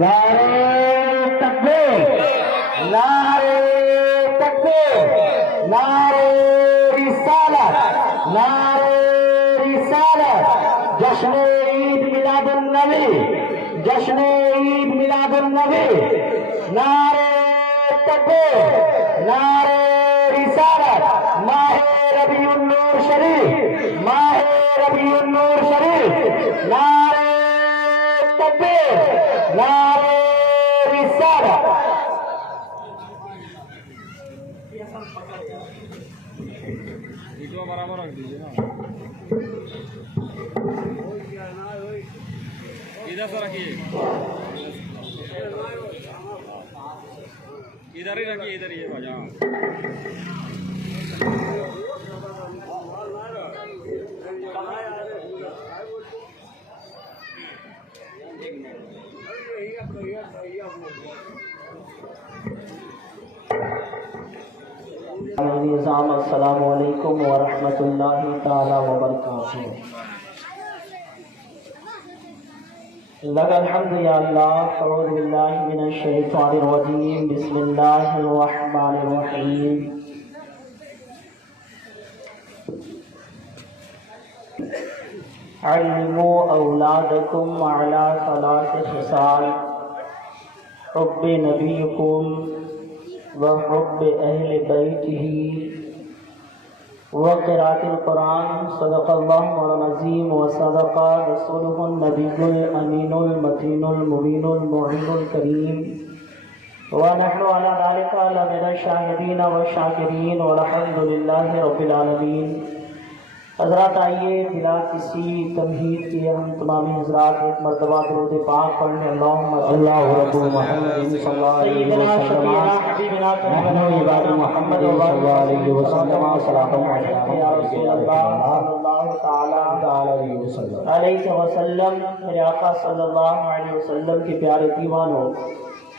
نعرے تکبیر، نعرے تکبیر، نعرے رسالت، نعرے رسالت، جشن عید میلاد النبی، جشن عید میلاد النبی، نعرے تکبیر، نعرے رسالت، ماہ ربیع النور شریف، ماہ ربیع النور شریف، نعرے تکبیر، نعرے رسالت۔ برابر رکھ دیجیے نا، ادھر سے رکھیے، ادھر ہی رکھیے، ادھر ہی بجا۔ نظام السلام علیکم ورحمۃ اللہ تعالی وبرکاتہ۔ لک الحمد یا اللہ، اعوذ باللہ من الشیطان الرجیم، بسم اللہ الرحمن الرحیم۔ علموا اولادکم علی ثلاث خصال، حب نبیکم وحب اہل بیتہ وقراءۃ القرآن۔ صدق اللہ العظیم وصدق رسولہ النبی الامین المتین المبین المعین الکریم، ونحن علی ذلک لمن الشاہدین والشاکرین، والحمد للہ رب العالمین۔ حضرات آئیے بلا کسی تمہید کے ہم تمام حضرات ایک مرتبہ درود پاک پڑھنے، اللہم اللہ رب محمد صلی اللہ علیہ وسلم، نحن عباد محمد صلی اللہ علیہ وسلم، صلاۃ یا رسول اللہ صلی اللہ علیہ وسلم۔ میرے آقا صلی اللہ علیہ وسلم کے پیارے دیوانوں،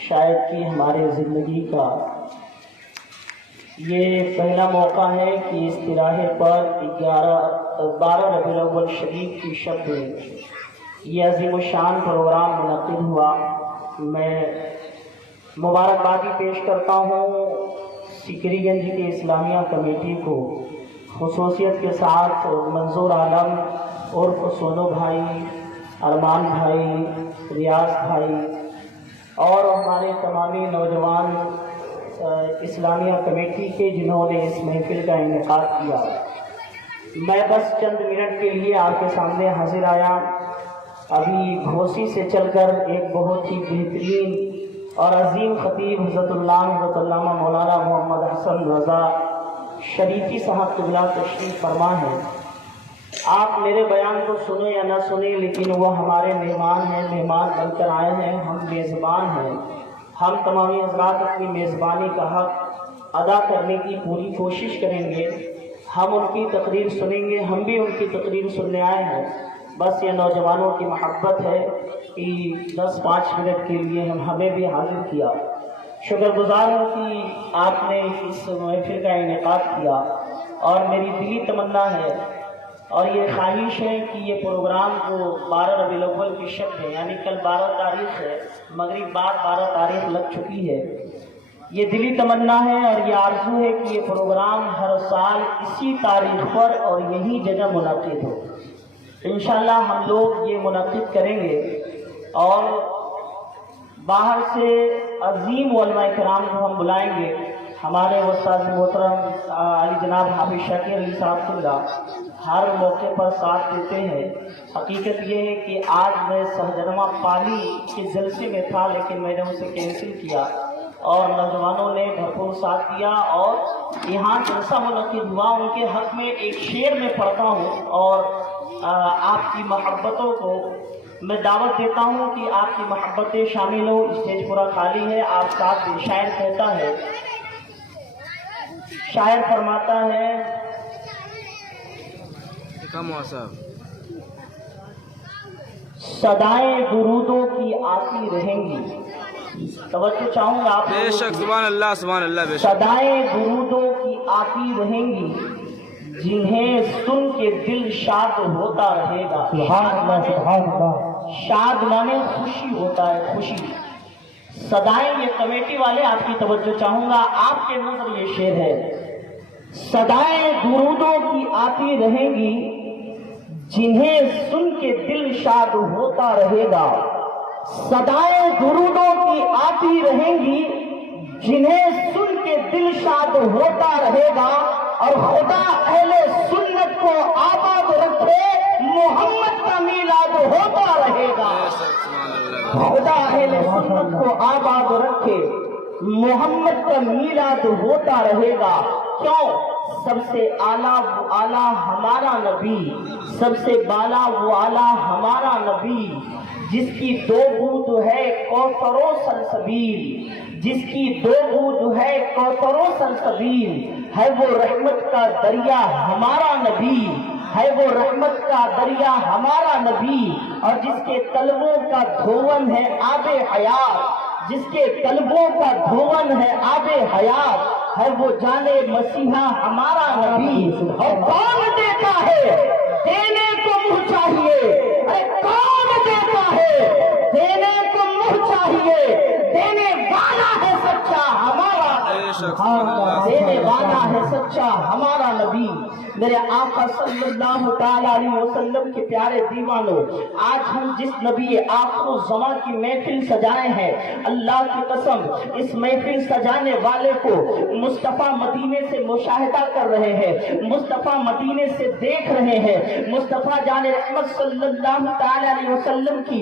شاید کہ ہمارے زندگی کا یہ پہلا موقع ہے کہ اس تراہے پر 12 ربیع الاول شریف کی شب میں یہ عظیم الشان پروگرام منعقد ہوا۔ میں مبارکبادی پیش کرتا ہوں سیکری گنج کے اسلامیہ کمیٹی کو، خصوصیت کے ساتھ منظور عالم عرف سونو بھائی، ارمان بھائی، ریاض بھائی اور ہمارے تمامی نوجوان اسلامیہ کمیٹی کے جنہوں نے اس محفل کا انعقاد کیا۔ میں بس چند منٹ کے لیے آپ کے سامنے حاضر آیا۔ ابھی گھوسی سے چل کر ایک بہت ہی بہترین اور عظیم خطیب حضرت علامہ مولانا محمد حسن رضا شریفی صاحب قبلہ تشریف فرما ہے۔ آپ میرے بیان کو سنیں یا نہ سنیں، لیکن وہ ہمارے مہمان ہیں، مہمان بن کر آئے ہیں، ہم میزبان ہیں۔ ہم تمامی حضرات اپنی میزبانی کا حق ادا کرنے کی پوری کوشش کریں گے۔ ہم ان کی تقریر سنیں گے، ہم بھی ان کی تقریر سننے آئے ہیں۔ بس یہ نوجوانوں کی محبت ہے کہ 10-5 منٹ کے لیے ہمیں بھی حاضر کیا۔ شکر گزار ہوں کہ آپ نے اس محفل کا انعقاد کیا، اور میری دلی تمنا ہے اور یہ خواہش ہے کہ یہ پروگرام جو 12 ربیع الاول کی شب ہے، یعنی کل 12 تاریخ ہے، مغرب بعد 12 تاریخ لگ چکی ہے، یہ دلی تمنا ہے اور یہ آرزو ہے کہ یہ پروگرام ہر سال اسی تاریخ پر اور یہی جگہ منعقد ہو۔ انشاءاللہ ہم لوگ یہ منعقد کریں گے، اور باہر سے عظیم علماء کرام کو ہم بلائیں گے۔ ہمارے استاد محترم علی جناب حافظ شاکر علی صاحب قبلہ ہر موقع پر ساتھ دیتے ہیں۔ حقیقت یہ ہے کہ آج میں سہجنما پالی کے جلسے میں تھا، لیکن میں نے اسے کینسل کیا، اور نوجوانوں نے بھرپور ساتھ دیا، اور یہاں جلسہ منعقد ہوا۔ ان کے حق میں ایک شعر میں پڑھتا ہوں، اور آپ کی محبتوں کو میں دعوت دیتا ہوں کہ آپ کی محبتیں شامل ہو۔ اسٹیج پورا خالی ہے، آپ ساتھ دیں۔ شاعر کہتا ہے، شاعر فرماتا ہے، صدائیں درودوں کی آتی رہیں گی۔ توجہ چاہوں گا آپ، بے شک، سبحان اللہ سبحان اللہ، بے شک۔ صدائیں درودوں کی آتی رہیں گی، جنہیں سن کے دل شاد ہوتا رہے گا۔ शाद माने खुशी होता है, खुशी। सदाएं, ये कमेटी वाले आपकी तवज्जो चाहूंगा, आपके नजर ये शेर है, सदाएं दुरूदों की आती रहेंगी, जिन्हें सुन के दिल शाद होता रहेगा। सदाएं दुरूदों की आती रहेंगी, जिन्हें सुन के दिल शाद होता रहेगा। और खुदा अहले सुन्नत को आबाद रखे, मोहम्मद का मीलाद होता रहेगा। खुदा अहले सुन्नत को आबाद रखे, मोहम्मद का मीलाद होता रहेगा। क्यों? सबसे आला वो आला हमारा नबी, सबसे बाला वो आला हमारा नबी, जिसकी दो बूंद है कौसरो सलसबील, जिसकी दो बूंद है कौसरो सलसबील, है वो रहमत का दरिया हमारा नबी, है वो रहमत का दरिया हमारा नबी। और जिसके तलबों का धोवन है आबे हयात, जिसके तलबों का धोवन है आबे हयात, है वो जाने मसीहा हमारा नबी। और कौन देता है देने को मुँह चाहिए, अरे कौन देता है देने को मुँह चाहिए, देने वाला है सच्चा हमारा, देने वाला है सच्चा हमारा नबी। मेरे आका सल्लल्लाहु ताला अलैहि वसल्लम के प्यारे दीवानों, आज हम जिस नबी आखिर ज़मां की महफिल सजाए हैं, अल्लाह की कसम इस महफिल सजाने वाले को मुस्तफ़ा मदीने से मुशाहिदा कर रहे हैं, मुस्तफ़ा मदीने से देख रहे हैं, मुस्तफ़ा जाने रहमत सल्लल्लाहु ताला अलैहि वसल्लम की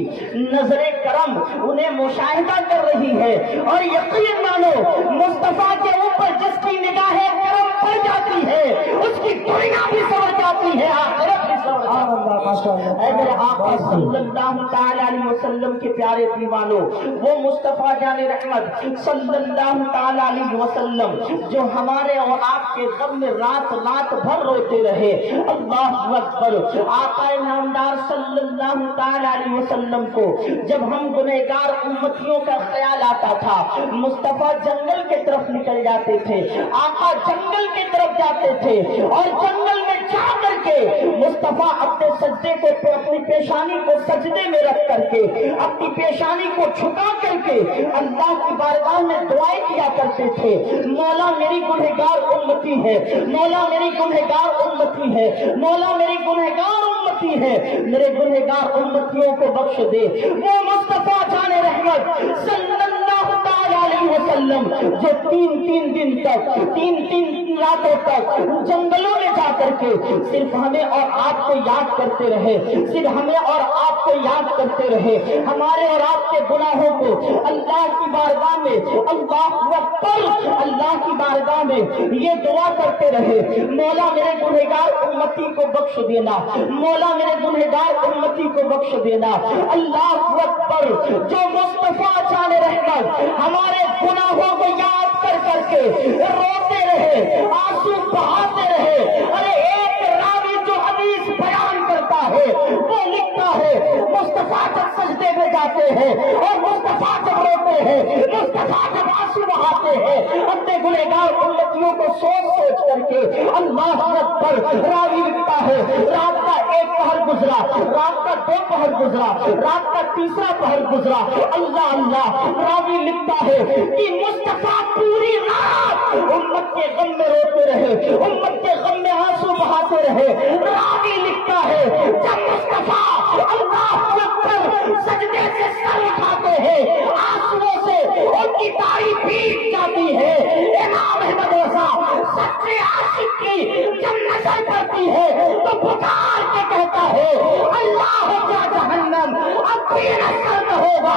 नजरे करम उन्हें मुशाहिदा कर रही है। और यकीन मानो मुस्तफ़ा के ऊपर जिसकी निगाहे करम पड़ जाती है, उसकी दुनिया भी समझ जाती है, आखिरत भी समझ जाती है। मेरे आका सल्लल्लाहु ताला अलैहि वसल्लम के प्यारे दीवानों, वो मुस्तफ़ा जाने रहमत सल्लल्लाहु ताला अलैहि वसल्लम जो हमारे और आपके गम में रात रात भर रोते रहे। अल्लाहु अकबर। आका नामदार सल्लल्लाहु ताला अलैहि वसल्लम को जब हम गुनहगार उम्मतियों का ख्याल आता था, मुस्तफ़ा जंगल के तरफ निकल जाते थे, आका जंगल की तरफ जाते थे और जंगल में जा करके मुस्तफ़ा अपने सजदे को, अपनी पेशानी को सजदे में रख करके, अपनी पेशानी को झुका करके अल्लाह की बारगाह में दुआएं किया करते थे। मौला मेरी गुनहगार उम्मती है, मौला मेरी गुनहगार उम्मती है, मौला मेरी गुनहगार उम्मती है, मेरे गुनहगार उम्मतियों को बख्श दे। वो मुस्तफ़ा जाने रहमत सल्लल्लाहु ताला अलैहि वसल्लम जो तीन दिन तक, तीन रातों तक जंगलों में जा करके सिर्फ हमें और आपको याद करते रहे, सिर्फ हमें और आपको याद करते रहे, हमारे और आपके गुनाहों को अल्लाह की बारगाह में, अल्लाहु अकबर, अल्लाह की बारगाह में ये दुआ करते रहे, मौला मेरे गुनहगार उम्मती को बख्श देना, मौला मेरे गुनहगार उम्मती को बख्श देना। अल्लाहु अकबर। जो मुस्तफ़ा जाने रहमत हमारे गुनाहों को याद कर करके रोते रहे, आंसू बहाते रहे। अरे एक रावी जो हदीस बयान करता है वो लिखता है, मुस्तफ़ा जब सजदे में जाते हैं और मुस्तफ़ा जब रोते हैं, मुस्तफ़ा जब आंसू बहाते हैं, अपने गुनहगार उम्मतियों को सोच सोच करके अल्लाह अकबर। रावी लिखता है रात का एक पहर गुजरा, रात का दो पहर गुजरा, रात का तीसरा पहर गुजरा, अल्लाह अल्लाह। रावी लिखता है कि मुस्तफ़ा पूरी रात उम्मत के गम में रोते रहे, उम्मत के गम में आंसू बहाते रहे। रावी लिखता है जब मुस्तफ़ा अल्लाह अकबर सजदे से सर उठाते हैं, आंसुओं से उनकी तारीफ भीग जाती है। इमाम अहमद रज़ा सच्चे आशिक की जब नजर पड़ती है तो पुकार के कहता है अल्लाह का जहन्नम अब भी न सर्द होगा,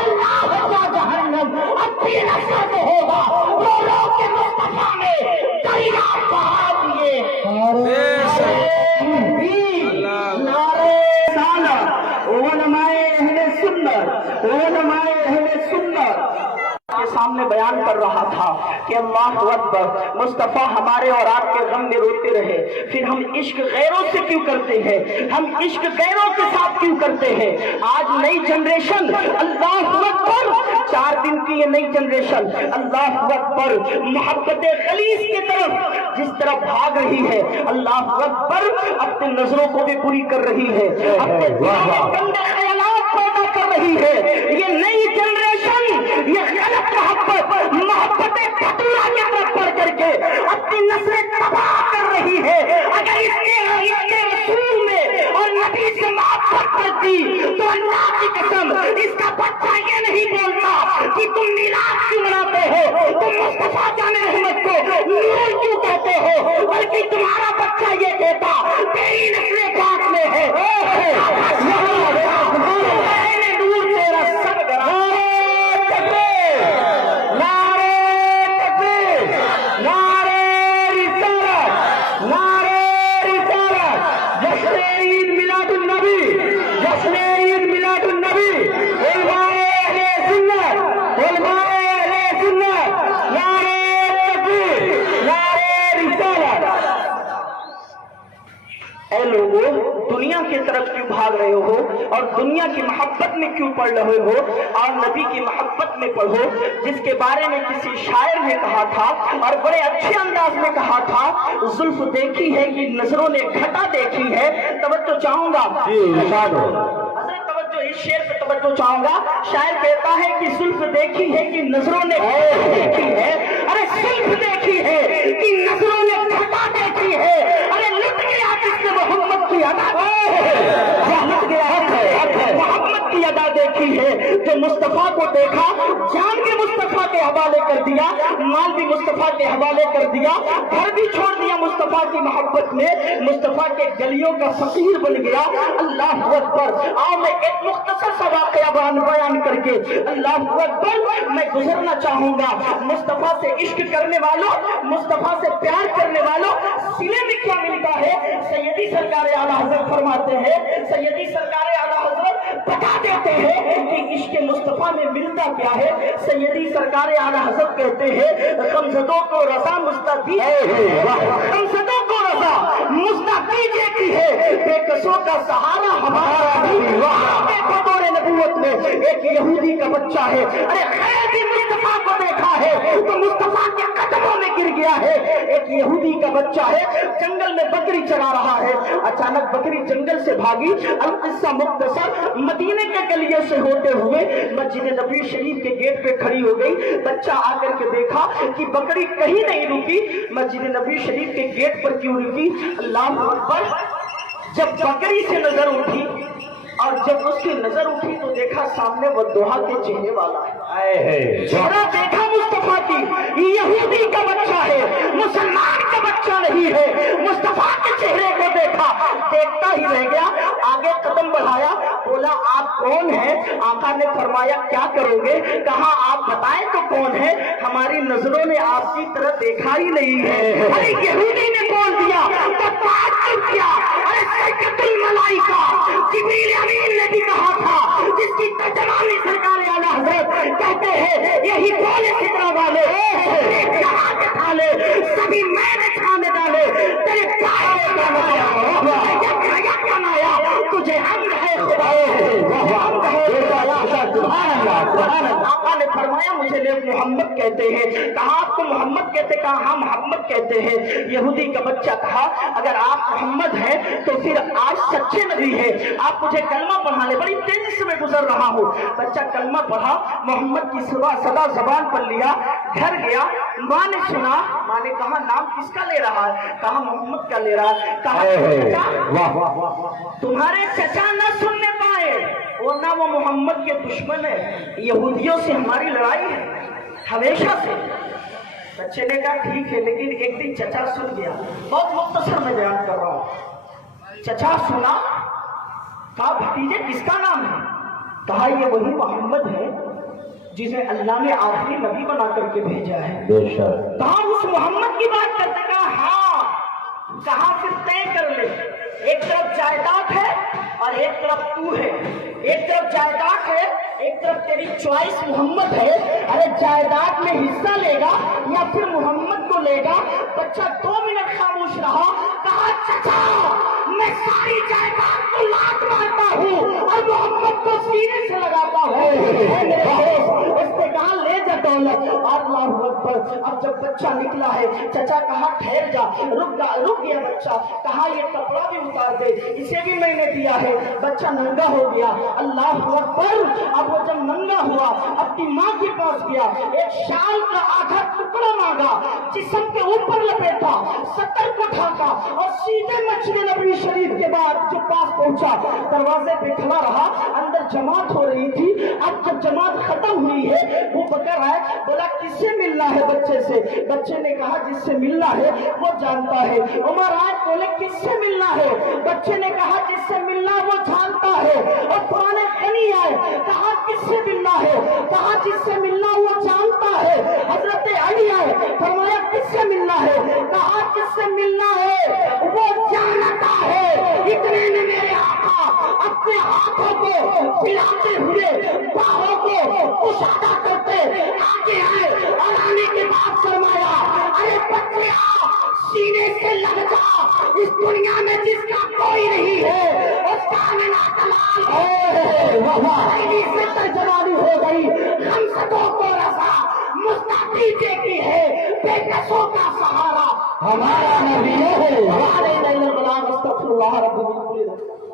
अल्लाह का जहन्नम अब भी न सर्द होगा। रो रो के मुस्तफ़ा ने दरिया बहा दिए। नारे साला उलमाए अहले सुन्नत, उलमाए अहले सुन्नत के सामने बयान कर रहा था कि अल्लाहु अकबर, मुस्तफ़ा हमारे और आपके गम में रोते रहे। फिर हम इश्क गैरों से क्यों करते हैं, हम इश्क गैरों के साथ क्यों करते हैं? आज नई जनरेशन अल्लाहु अकबर, 4 दिन की ये नई जनरेशन अल्लाहु अकबर मोहब्बत खलीस की तरफ जिस तरफ भाग रही है, अल्लाहु अकबर अपनी नजरों को भी पूरी कर रही है, अपने रही है ये नई जनरेशन, ये गलत मोहब्बत फतूरा की तरफ बढ़ करके अपनी नस्लें तबाह कर रही है। अगर इसके रसूल में और नबी से मोहब्बत करती तो अल्लाह की कसम इसका बच्चा ये नहीं बोलता कि तुम मिलाद क्यों मनाते हो, तुम मुस्तफा जाने रहमत को नूर क्यों कहते हो, बल्कि तुम्हारा बच्चा ये कहता तेरी नस्लें पाक में है। नूर तेरा सब दुनिया की तरफ क्यों भाग रहे हो और दुनिया की मोहब्बत में क्यों पढ़ रहे हो और नबी की मोहब्बत में पढ़ो, जिसके बारे में किसी शायर ने कहा था और बड़े अच्छे अंदाज में कहा था, जुल्फ देखी है कि नजरों ने घटा देखी है। तवज्जो चाहूंगा, इस शेर पे तवज्जो चाहूंगा। शायर कहता है कि जुल्फ देखी है कि नजरों ने देखी है, अरे जुल्फ देखी है कि नजरों ने घटा देखी है, अरे लुट गया जिसने मोहम्मद की अदा मोहम्मद की अदा देखी है। जो मुस्तफा को देखा जान के मुस्तफा के हवाले कर दिया, माल भी मुस्तफा के हवाले कर दिया, घर भी छोड़ दिया मुस्तफा की मोहब्बत में, मुस्तफा के गलियों का फकीर बन गया। अल्लाह अकबर। आओ मैं एक मुख्तसर सा वाक़या बयान करके अल्लाह अकबर मैं गुजरना चाहूंगा। मुस्तफा से इश्क करने वालों, मुस्तफा से प्यार करने वालों, सिले में क्या मिलता है? सैयदी सरकार आला हज़रत फरमाते हैं, सैयदी सरकार आला हज़रत बता देते हैं कि इश्क मुस्तफा में मिलता क्या है। सैयदी सरकार आला हज़रत कहते हैं गमज़दों को रज़ा मुस्तादी गमज़दों को रज़ा मुस्तादी की है, बेकसों का सहारा हमारा दौरे नबूवत में एक यहूदी का बच्चा है, अरे खैर भी मुस्तफा को देखा है तो मुस्तफा के कदमों में गिर गया है। एक यहूदी का बच्चा है, जंगल में बकरी चरा रहा है, अचानक बकरी जंगल से भागी। अल-किस्सा मुख्तसर, मदीने के गलियों से होते हुए मस्जिद नबी शरीफ के गेट पे खड़ी हो गई। बच्चा आकर के देखा कि बकरी कहीं नहीं रुकी, मस्जिद नबी शरीफ के गेट पर क्यों रुकी? अल्लाह अकबर। जब बकरी से नजर उठी और जब उसकी नजर उठी तो देखा सामने वो दोहा के चेहरे वाला है। चेहरा देखा मुस्तफा की, यहूदी का बच्चा है, मुसलमान का बच्चा नहीं है। मुस्तफा के चेहरे को देखा, देखता ही रह गया। आगे कदम बढ़ाया, बोला आप कौन हैं? आका ने फरमाया क्या करोगे? कहा आप बताएं तो कौन है, हमारी नजरों ने आपकी तरह देखा ही नहीं है। अरे यहूदी ने बोल दिया तो ताज्जुब किया, अरे सैयदुल मलाइका जिब्रील अमीन ने भी कहा था, जिसकी तर्जुमानी सरकार आला हज़रत कहते हैं यही बोले फितरा वाले खाले सभी मैंने खाने डाले तेरे बनाया तुझे हम है आका ने फरमाया मुझे लोग मोहम्मद कहते हैं। कहा आपको मोहम्मद कहते? कहा हाँ मोहम्मद कहते हैं। यहूदी का बच्चा कहा अगर आप मोहम्मद हैं तो फिर आप सच्चे नबी हैं, आप मुझे कलमा पढ़ा ले। बड़ी तेजी से मैं गुजर रहा हूँ। बच्चा कलमा पढ़ा, मोहम्मद की सदा जबान पर लिया, घर गया। माँ ने सुना, माँ ने कहा नाम किसका ले रहा है? कहा मोहम्मद का ले रहा है। कहा तुम्हारे चचा न सुनने पाए वरना वो मोहम्मद के दुश्मन है, यहूदियों से हमारी लड़ाई है हमेशा से। बच्चे ने कहा ठीक है, लेकिन एक दिन चचा सुन गया। बहुत मुख्तसर में बयान कर रहा हूँ। चचा सुना, कहा भतीजे किसका नाम है? कहा ये वही मोहम्मद है जिसे अल्लाह ने आखिरी नबी बना करके भेजा है। कहा उस मोहम्मद की बात करते? कहा हाँ। कहा फिर तय कर ले, एक तरफ जायदाद है और एक तरफ तू है। एक तरफ जायदाद है, एक तरफ तेरी चॉइस मोहम्मद है। अरे जायदाद में हिस्सा लेगा या फिर मोहम्मद को लेगा? बच्चा 2 मिनट खामोश रहा। कहा चचा मैं सारी जायदाद को लात मारता हूँ और मोहम्मद को सीने से लगाता हूँ। उसने कहा ले जा तो दौलत। अल्लाहु अकबर। अब जब बच्चा निकला है, चचा कहा ठहर जा, रुक गया बच्चा, कहा ये कपड़ा भी उतार दे, इसे भी मैंने दिया है। बच्चा नंगा हो गया। अल्लाहु अकबर। अब वो जब नंगा हुआ, अपनी माँ के पास गया, एक शाल का आधा टुकड़ा मांगा, जिस्म के ऊपर लपेटा, सत्तर को ढाका और सीधे मस्जिद नबवी शरीफ के बाद जो पास पहुंचा, दरवाजे पे खड़ा रहा। अंदर जमात हो रही थी। अब जब जमात खत्म हुई है, वो बकर है, बोला किससे मिलना है बच्चे से? बच्चे ने कहा जिससे मिलना है वो जानता है। उमर आए, बोले किससे मिलना है? बच्चे ने कहा जिससे मिलना वो जानता है। और पुराने गनी आए, कहा किससे मिलना है? कहा जिससे मिलना वो जानता है। हजरत अली आए, फरमाया किससे मिलना है? कहा जिससे मिलना है वो जानता है। इतने में मेरे आका अपने हाथों को फैलाते हुए, बाहों को कुशादा करते आगे आए और आने के बाद फरमाया, अरे बकरिया सीने से लग जा, इस दुनिया में जिसका कोई नहीं है उसका मिला कमाल है। से तर्जमानी हो गई, हमसतों को रसा मुस्ताफीजे की है, बेकसों का सहारा हमारा नबी है। हमारे नहीं गुलाम अस्तगफिरुल्लाह रब्बी।